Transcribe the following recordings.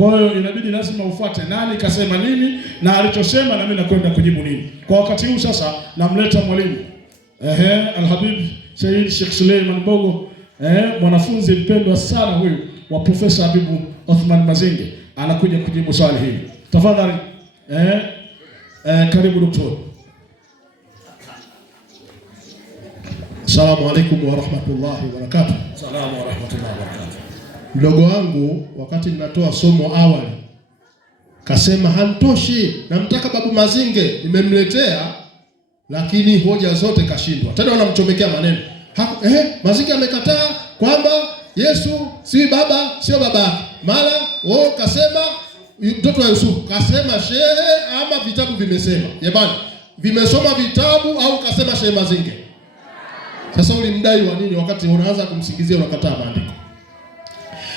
Kwa hiyo inabidi lazima ufuate nani kasema nini na alichosema na mimi nakwenda kujibu nini. Kwa wakati huu sasa namleta mwalimu Alhabib Said Sheikh Suleiman Bogo, mwanafunzi mpendwa sana huyu wa Profesa Habibu Othman Mazinge, anakuja kujibu swali hili. Tafadhali karibu daktari. Assalamu alaykum wa rahmatullahi wa barakatuh. Assalamu wa rahmatullahi wa barakatuh. Mdogo wangu wakati ninatoa somo awali kasema hantoshi, namtaka Babu Mazinge, nimemletea lakini hoja zote kashindwa. Tena wanamchomekea maneno. Mazinge amekataa kwamba Yesu si baba, sio baba. Mara kasema mtoto wa Yusufu, kasema shehe ama vitabu vimesema. Jamani, vimesoma vitabu au kasema Shehe Mazinge? Sasa ulimdai wa nini wakati unaanza kumsingizia unakataa maandiko?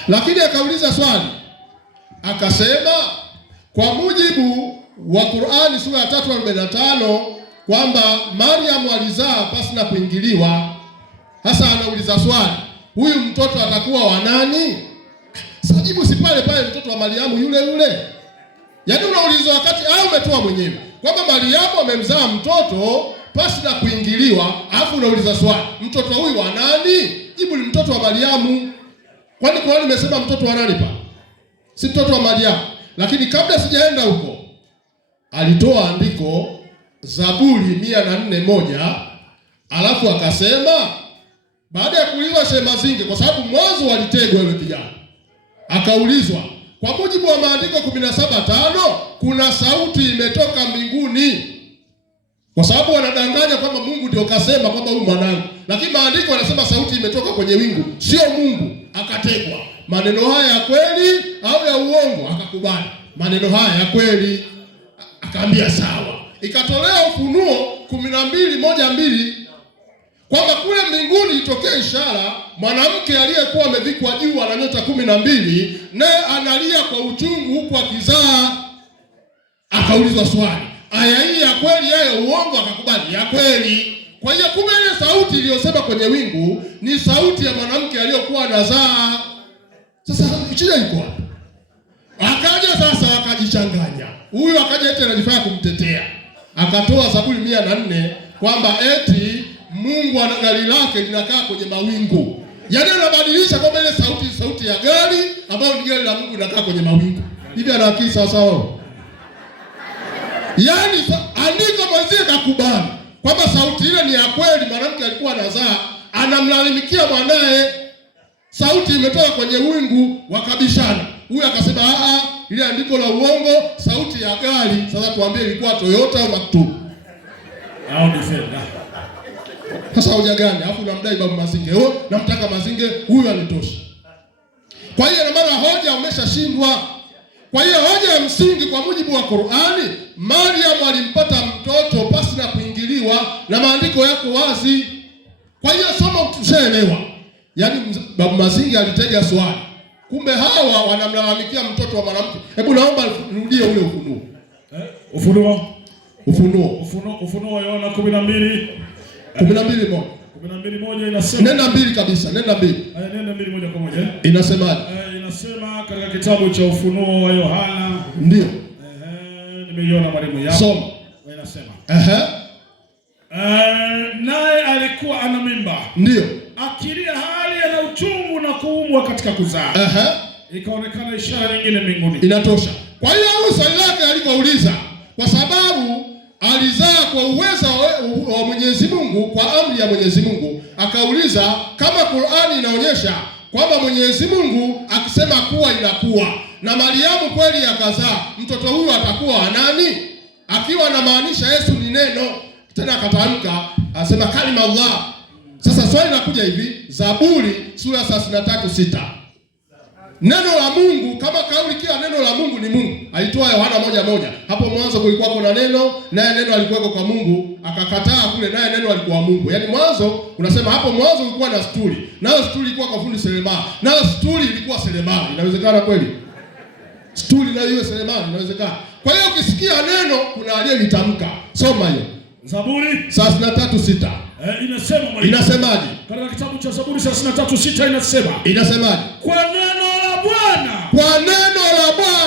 Lakini akauliza swali, akasema kwa mujibu wa Qur'ani sura ya 3:45 kwamba Maryam alizaa pasi na kuingiliwa. Sasa anauliza swali, huyu mtoto atakuwa wa nani? Sajibu si pale pale mtoto wa Mariamu yule yule. Yaani unauliza wakati au umetoa mwenyewe kwamba Mariamu amemzaa mtoto pasi na kuingiliwa, alafu unauliza swali, mtoto huyu wa nani? Jibu ni mtoto wa Mariamu. Kwani Qur'ani imesema mtoto wa nani pa? Si mtoto wa Mariamu. Lakini kabla sijaenda huko, alitoa andiko Zaburi 104:1, alafu akasema baada ya kuulizwa Shehe Mazinge, kwa sababu mwanzo walitegwa yule kijana, akaulizwa kwa mujibu wa maandiko 17:5 kuna sauti imetoka mbinguni, kwa sababu wanadanganya kwamba Mungu ndio kasema kwamba huyu mwanangu, lakini maandiko yanasema sauti imetoka kwenye wingu, sio Mungu. Akategwa, maneno haya ya kweli au ya uongo? Akakubali maneno haya ya kweli, akaambia sawa. Ikatolea Ufunuo 12:1-2 kwamba kule mbinguni itokee ishara, mwanamke aliyekuwa amevikwa juu ana nyota 12 naye analia kwa uchungu huku akizaa. Akaulizwa swali, aya hii ya kweli ya uongo? Akakubali ya kweli. Kwa hiyo kumbe ile sauti iliyosema kwenye wingu ni sauti ya mwanamke aliyokuwa anazaa. Sasa shida iko wapi? Akaja sasa akajichanganya. Huyu akaja eti anajifanya kumtetea. Akatoa Zaburi 104 kwamba eti Mungu ana gari lake linakaa kwenye mawingu. Yaani anabadilisha kwamba ile sauti ya gari ambayo ni gari la Mungu linakaa kwenye mawingu. Hivi ana akili sawa sawa? Yaani andiko mwenzie kakubali kwamba sauti ile ni ya kweli, mwanamke alikuwa anazaa, anamlalamikia mwanae, sauti imetoka kwenye wingu, wakabishana. Huyu akasema ile andiko la uongo, sauti ya gari. Sasa tuambie ilikuwa Toyota au Maktub? Au ni Fenda? Sasa hoja gani? Alafu unamdai Babu Mazinge. Namtaka Mazinge, huyu anitoshi. Kwa hiyo na maana hoja umeshashindwa. Kwa hiyo hoja ya msingi kwa mujibu wa Qur'ani, Maryam alimpata mtoto pasi na kuingiliwa na maandiko yako wazi. Kwa hiyo somo tushaelewa. Yaani Babu Mazinge alitega swali. Kumbe hawa wanamlalamikia mtoto wa mwanamke. Hebu naomba rudie ule Ufunuo. Ufunuo Yohana 12:1 inasema. Nenda mbili kabisa, nenda mbili. Nenda mbili moja kwa moja. Inasemaje? Inasema katika kitabu cha Ufunuo wa Yohana. Ndio. Nimeiona mwalimu yangu. Soma. Inasema. Naye alikuwa ana mimba. Ndio. Akilia hali ana uchungu na kuumwa katika kuzaa. Ikaonekana ishara nyingine mbinguni. Inatosha. Kwa hiyo huyu swali lake alipouliza, kwa sababu alizaa kwa uwezo wa Mwenyezi Mungu, kwa amri ya Mwenyezi Mungu, akauliza kama Qur'ani inaonyesha kwamba Mwenyezi Mungu akisema kuwa inakuwa, na Mariamu kweli akazaa, mtoto huyu atakuwa wa nani? Akiwa anamaanisha Yesu ni neno. Tena akatamka asema kalima Allah. Sasa swali linakuja hivi, Zaburi sura 33:6. Neno la Mungu, kama kauli kila neno la Mungu ni Mungu. Alitoa Yohana 1:1. Hapo mwanzo kulikuwa kuna neno, naye neno alikuwa kwa Mungu, akakataa kule, naye neno alikuwa Mungu. Yaani mwanzo unasema hapo mwanzo kulikuwa na stuli. Nayo stuli ilikuwa kwa fundi seremala. Nayo stuli ilikuwa seremala. Inawezekana kweli? Stuli nayo iwe seremala, inawezekana. Kwa hiyo ukisikia neno kuna aliyelitamka. Soma hiyo. Zaburi 33:6. Inasema mwalimu. Inasemaje? Katika kitabu cha Zaburi 33:6 inasema. Inasemaje? Kwa neno la Bwana. Kwa neno la Bwana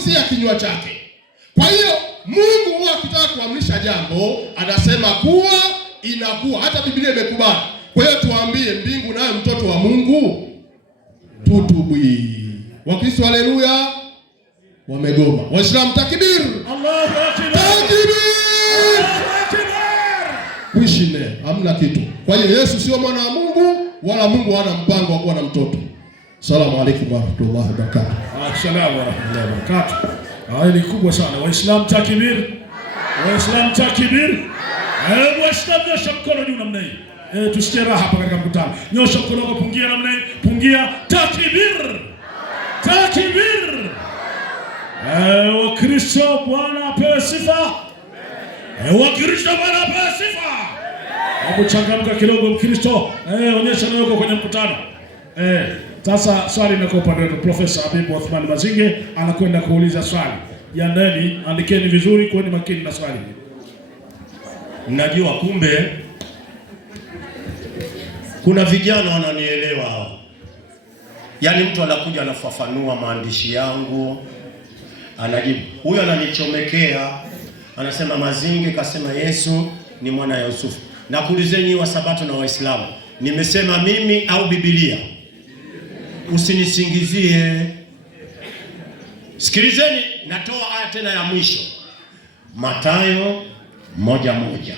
pumzi ya kinywa chake. Kwa hiyo Mungu huwa akitaka kuamrisha jambo anasema kuwa, inakuwa. Hata Biblia imekubali. Kwa hiyo tuambie mbingu nayo mtoto wa Mungu tutubwi. Wakristo haleluya, wamegoma. Waislamu takbir, Allahu akbar, takbir, Allahu akbar. kuishine hamna kitu. Kwa hiyo Yesu sio mwana wa Mungu, wala Mungu hana mpango wa kuwa na mtoto. Asalamu alaykum wa rahmatullahi wa barakatuh. Assalamu wa rahmatullahi wa barakatuh. Haya ni kubwa sana. Waislamu takbir, Waislamu takbir. Waislamu nyosha mkono juu namna hii. Tusikie raha hapa katika mkutano. Nyosha mkono wako, pungia namna hii. Pungia, takbir. Takbir. Wakristo Bwana apewe sifa. Wakristo Bwana apewe sifa. Hebu changamka kidogo Mkristo. Onyesha na uko kwenye mkutano. Sasa swali na kwa upande wa Profesa Habibu Othman Mazinge anakwenda kuuliza swali. Jiandaeni, andikeni vizuri, kuweni makini na swali. Najua kumbe kuna vijana wananielewa hao. Yaani mtu anakuja anafafanua maandishi yangu, anajibu. Huyo ananichomekea, anasema Mazinge kasema Yesu ni mwana wa Yusufu. Na kuulizeni wa Sabato na Waislamu, nimesema mimi au Biblia? Usinisingizie. Sikilizeni, natoa aya tena ya mwisho. Mathayo 1:1.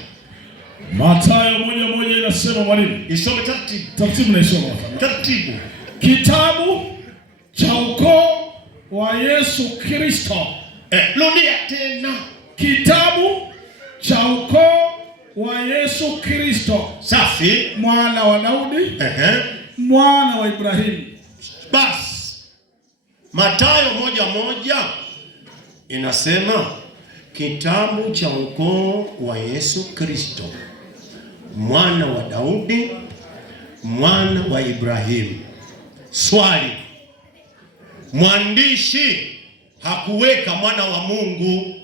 Mathayo 1:1 inasema, mwalimu, Isome taratibu. taratibu na isome Taratibu. Kitabu cha ukoo wa Yesu Kristo. Rudia tena. Kitabu cha ukoo wa Yesu Kristo. Safi. Mwana wa Daudi. Mwana wa Ibrahimu. Bas. Mathayo 1:1 inasema kitabu cha ukoo wa Yesu Kristo, mwana wa Daudi, mwana wa Ibrahimu. Swali, mwandishi hakuweka mwana wa Mungu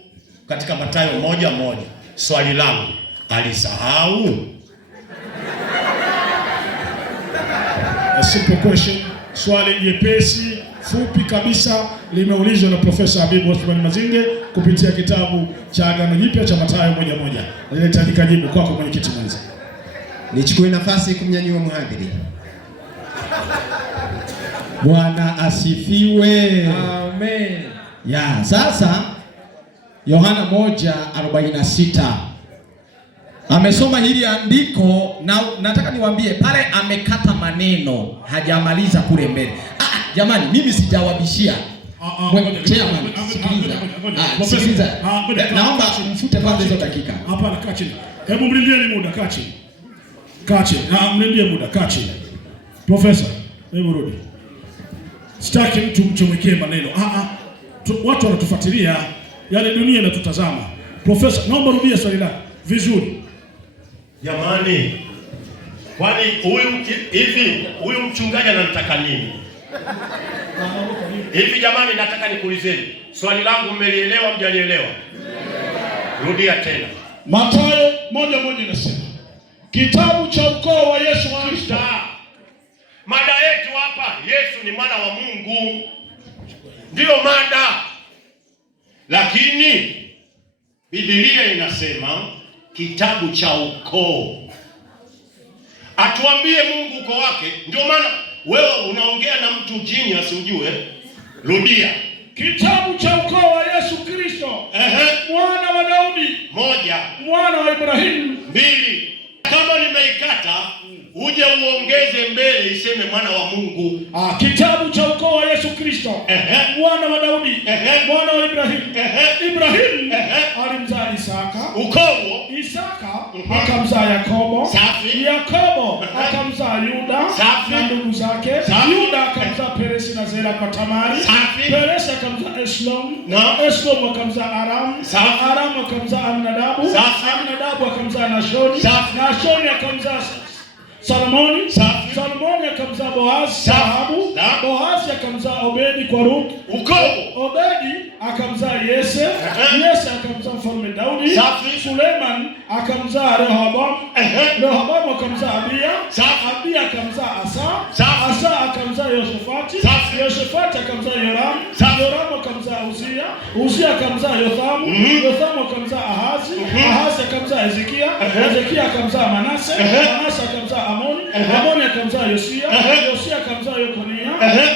katika Mathayo 1:1. Swali langu, alisahau? A simple question. Swali jepesi fupi kabisa limeulizwa na Profesa Habibu Othman Mazinge kupitia kitabu cha Agano Jipya cha Mathayo 1:1. Linahitajika jibu kwako mwenyekiti mwenza. Nichukue nafasi kumnyanyua mhadhiri. Bwana asifiwe. Amen. Ya, sasa Yohana 1:46. Amesoma hili andiko na nataka niwaambie pale amekata maneno, hajamaliza kule mbele. Jamani, mimi sijawabishia. Sikiliza. Naomba mfute kwanza hizo dakika. Hapana, kaa chini. Hebu mlindieni muda, kaa chini. Kaa chini. Mlindie muda, kaa chini. Profesa, hebu rudi. Sitaki mtu mchomekee maneno. Watu wanatufuatilia, yaani dunia inatutazama. Profesa, naomba rudia swali lako vizuri. Jamani, kwani huyu mchungaji anataka nini? Hivi jamani, nataka nikuulizeni. Swali langu mmelielewa, mjalielewa? Rudia tena. Mathayo 1:1 inasema kitabu cha ukoo wa Yesu Kristo. Mada yetu hapa, Yesu ni mwana wa Mungu. Ndiyo mada. Lakini Biblia inasema kitabu cha ukoo. Atuambie Mungu ukoo wake. Ndio maana wewe unaongea na mtu genius ujue. Rudia. Kitabu cha ukoo wa Yesu Kristo. Mwana wa Daudi. 1. Mwana wa Ibrahimu. 2. Kama nimeikata, uje uongeze mbele iseme mwana wa Mungu. Kitabu cha ukoo wa Yesu Kristo. Mwana wa Daudi. Mwana wa Ibrahimu. Ibrahimu alimzaa Isaka. Ukoo. Isaka akamzaa Yakobo. Safi. Yakobo akamzaa Yuda na ndugu zake. Yuda akamzaa Peresi na Zera kwa Tamari. Peresi akamzaa Eslom. Eslom akamzaa Aram. Aram akamzaa Aminadabu. Aminadabu akamzaa Nashoni. Nashoni akamzaa Salmoni. Salmoni akamzaa Boazi. Boazi akamzaa Obedi kwa Ruth. Obedi akamzaa Yese. Yese akamzaa mfalme Daudi. Suleiman akamzaa Rehoboam. Rehoboam akamzaa Abiya. Abiya akamzaa Asa. Asa akamzaa Yoshafati. Yoshafati akamzaa Yoram. Yoram akamzaa Uzia. Uzia akamzaa Yothamu, Yothamu akamzaa Ahazi, Ahazi akamzaa Hezekia, Hezekia akamzaa Manase, Manase akamzaa Amoni, Amoni akamzaa Yosia, Yosia akamzaa Yekonia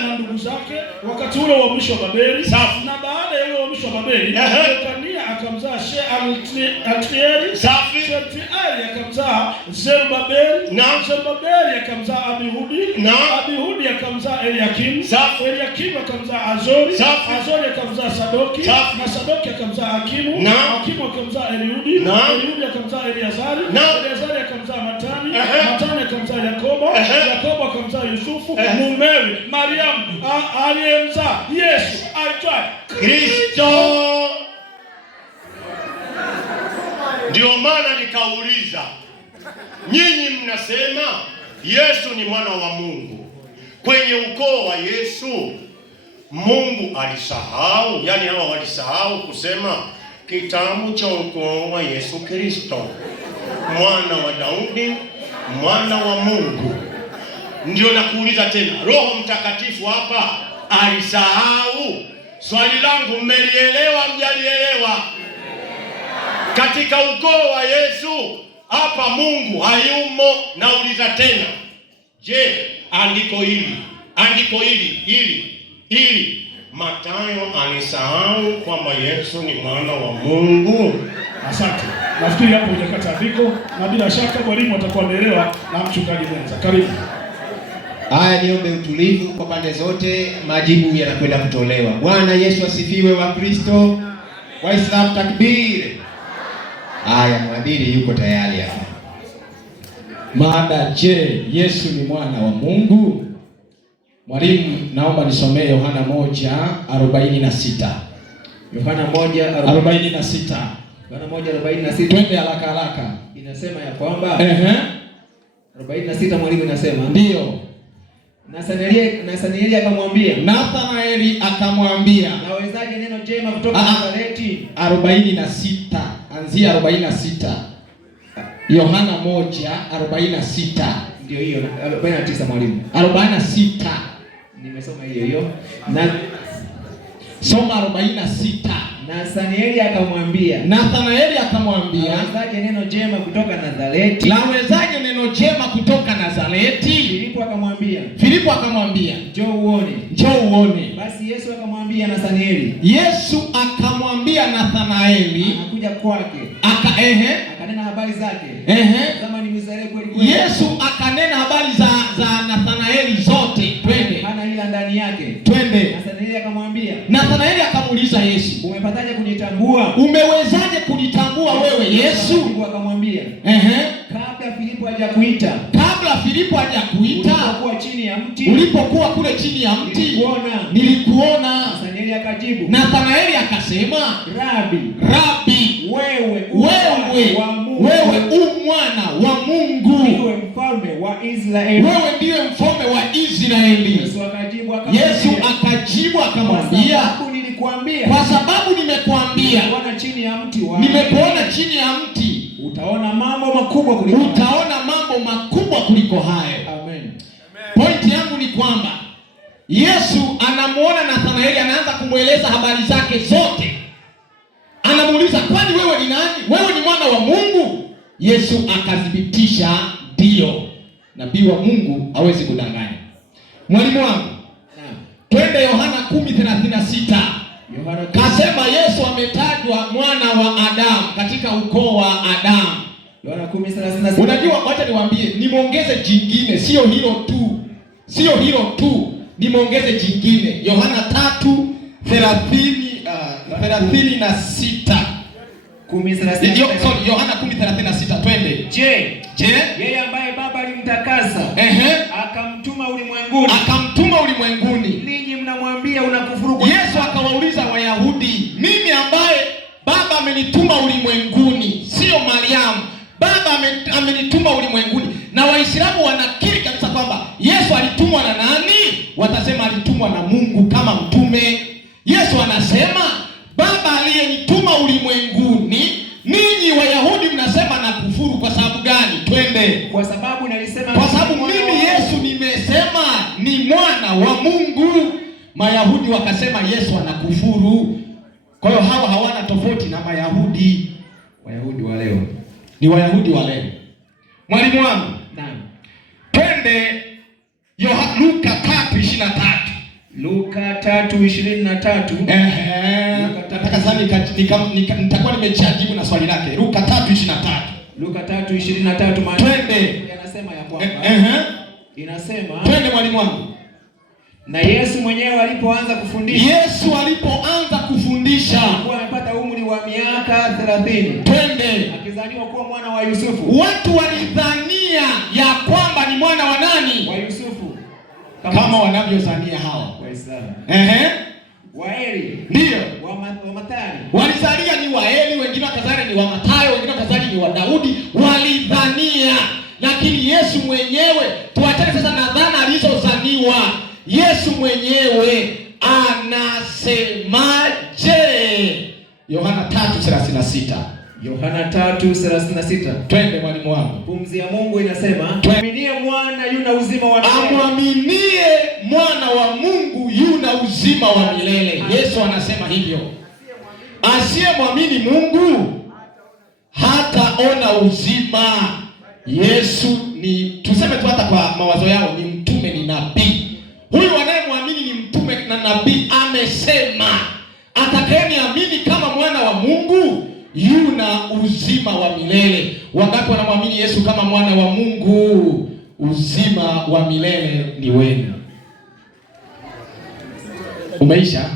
na ndugu zake wakati ule wa mwisho wa Babeli. Na baada ya ule wa mwisho wa Babeli, Yekonia akamzaa Shealtieli, Shealtieli akamzaa Zerubabeli, Zerubabeli akamzaa Abihudi, Abihudi akamzaa Eliakim, Eliakim akamzaa Azori, Azori akamzaa Sadoki, na Sadoki akamzaa Akimu, Akimu akamzaa Eliudi, Eliudi akamzaa Eliazari, Eliazari akamzaa Matani, Matani akamzaa Yakobo, Yakobo akamzaa Yusufu, mumewe Mariamu aliyemzaa Yesu aitwaye Kristo. Ndio maana nikauliza, nyinyi mnasema Yesu ni mwana wa Mungu. Kwenye ukoo wa Yesu Mungu alisahau, yani hawa walisahau kusema kitabu cha ukoo wa Yesu Kristo, mwana wa Daudi, mwana wa Mungu. Ndio nakuuliza tena, Roho Mtakatifu hapa alisahau? Swali langu, mmelielewa mjalielewa? Katika ukoo wa Yesu hapa Mungu hayumo. Nauliza tena, je, andiko hili Mathayo alisahau kwamba Yesu ni mwana wa Mungu? Asante. Nafikiri hapo hujakata andiko na bila shaka mwalimu atakuwa ameelewa na mchungaji mwenza. Karibu. Haya, niombe utulivu kwa pande zote, majibu yanakwenda kutolewa. Bwana Yesu asifiwe wa Kristo. Waislamu takbir. Haya, mhadhiri yuko tayari hapa. Mada, je, Yesu ni mwana wa Mungu? Mwalimu, naomba nisomee Yohana 1:46. Yohana 1:46. Yohana 1:46. Twende haraka. Inasema ya kwamba 46 mwalimu inasema. Ndio. Nathanaeli akamwambia, nawezaje neno jema kutoka Nazareti? 46. Anzia 46. Yohana 1:46. Ndio hiyo 49 mwalimu. 46. Nimesoma hiyo. Na soma 46. Nathanaeli akamwambia, nawezaje neno jema kutoka Nazareti? Nawezaje neno jema kutoka Nazareti? Filipo akamwambia, njoo uone. Basi Yesu akamwambia Nathanaeli, anakuja kwake. Akanena habari zake. Kama ni Mwisraeli kweli. Yesu akanena habari za Nathanaeli zote. Twende. Hana ila ndani yake. Twende. Nathanaeli akamuuliza Yesu, umepataje kunitambua? Umewezaje kunitambua wewe Yesu? Mungu akamwambia, kabla Filipo hajakuita. Ulipokuwa kule chini ya mti, nilikuona. Nathanaeli akasema, Rabi, wewe mwana wa Mungu. Wewe ndiye mfalme wa Israeli. Yesu akajibu akamwambia, kwa sababu nimekuambia, nimekuona chini ya mti, utaona mambo makubwa kuliko hayo. Amen. Pointi yangu ni kwamba Yesu anamuona Nathanaeli, anaanza kumweleza habari zake zote. Anamuuliza, kwani wewe ni nani? Wewe ni mwana wa Mungu? Yesu akathibitisha ndio. Nabii wa Mungu hawezi kudanganya. Mwalimu wangu, twende Yohana 10:36. Kasema Yesu ametajwa mwana wa Adamu katika ukoo wa Adamu. Yohana 10:36. Unajua, wacha niwaambie, nimeongeze jingine, sio hilo tu. Nimeongeze jingine. Yohana 3:36. Yohana 10:36. Twende. Je, yeye ambaye Baba alimtakasa akamtuma ulimwenguni, ninyi mnamwambia unakufuru. Yesu akawauliza Wayahudi, mimi ambaye Baba amenituma ulimwenguni, sio Mariamu. Baba amenituma ulimwenguni. Na Waislamu wanakiri kabisa kwamba Yesu alitumwa na nani? Watasema alitumwa na Mungu kama mtume. Yesu anasema, Baba aliyenituma ulimwenguni, ninyi Wayahudi mnasema nakufuru. Kwa sababu gani? Twende. Kwa sababu mimi Yesu nimesema ni mwana wa Mungu. Mayahudi wakasema Yesu anakufuru. Kwa hiyo hawa hawana tofauti na Mayahudi. Wayahudi wa leo Ni Wayahudi wa leo. Mwalimu wangu, naam, twende Luka 3:23. Luka 3:23. Nataka sana nitakuwa nimechajibu na swali lake. Luka 3:23. Luka 3:23 maana twende yanasema ya kwamba inasema, twende mwalimu wangu. Na Yesu mwenyewe alipoanza kufundisha, alikuwa amepata umri wa miaka 30. Twende. Akizaniwa kuwa mwana wa Yusufu. Watu walidhania ya kwamba ni mwana wa nani? Wa Yusufu. Kama wanavyozania hawa Waislamu. Waeli. Ndio. Wa Mathayo. Walizalia ni Waeli, wengine wakazalia ni wa Mathayo, wengine wakazalia ni wa Daudi, walidhania. Lakini Yesu mwenyewe, tuachane sasa na dhana alizozaniwa. Yesu mwenyewe anasemaje? Yohana 3:36. Yohana 3:36. Twende mwalimu wangu. Pumzi ya Mungu inasema, "Amwaminie mwana yuna uzima wa milele." Amwaminie mwana wa Mungu yuna uzima wa milele. Yesu anasema hivyo. Asiyemwamini Mungu hataona uzima. Yesu ni, tuseme tu hata kwa mawazo yao, ni mtume, ni nabii. Huyu anayemwamini ni mtume na nabii, amesema atakayeniamini kama mwana wa Mungu yuna uzima wa milele. Wangapi wanamwamini Yesu kama mwana wa Mungu? Uzima wa milele ni wenu. Umeisha?